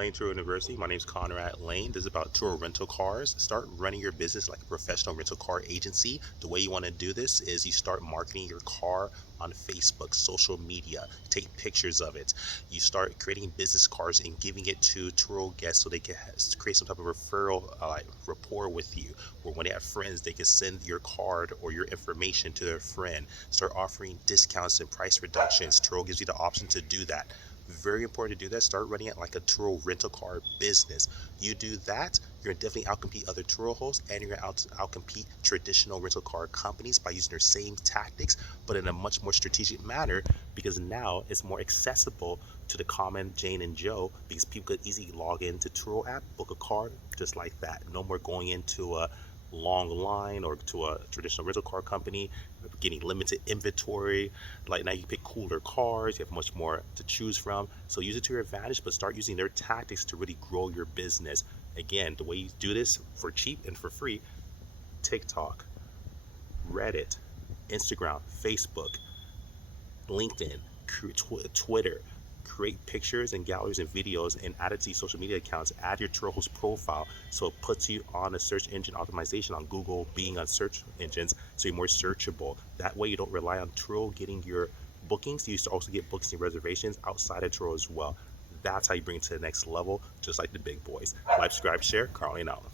Lane Turo University. My name is Conrad Layn. This is about Turo rental cars. Start running your business like a professional rental car agency. The way you want to do this is you start marketing your car on Facebook, social media, take pictures of it. You start creating business cards and giving it to Turo guests so they can create some type of referral rapport with you, or when they have friends, they can send your card or your information to their friend. Start offering discounts and price reductions. Turo gives you the option to do that. Very important to do that. Start running it like a Turo rental car business. You do that, you're gonna definitely outcompete other Turo hosts, and you're gonna outcompete traditional rental car companies by using their same tactics, but in a much more strategic manner, because now it's more accessible to the common Jane and Joe, because people could easily log into Turo app, book a car just like that. No more going into a long line or to a traditional rental car company, getting limited inventory. Like now you pick cooler cars, you have much more to choose from. So use it to your advantage, but start using their tactics to really grow your business. Again, the way you do this for cheap and for free: TikTok, Reddit, Instagram, Facebook, LinkedIn, Twitter. Create pictures and galleries and videos and add it to your social media accounts. Add your Turo host profile so it puts you on a search engine optimization on Google, being on search engines, so you're more searchable. That way you don't rely on Turo getting your bookings. You used to also get bookings and reservations outside of Turo as well. That's how you bring it to the next level, just like the big boys. Like, subscribe, share. Carl Layn out.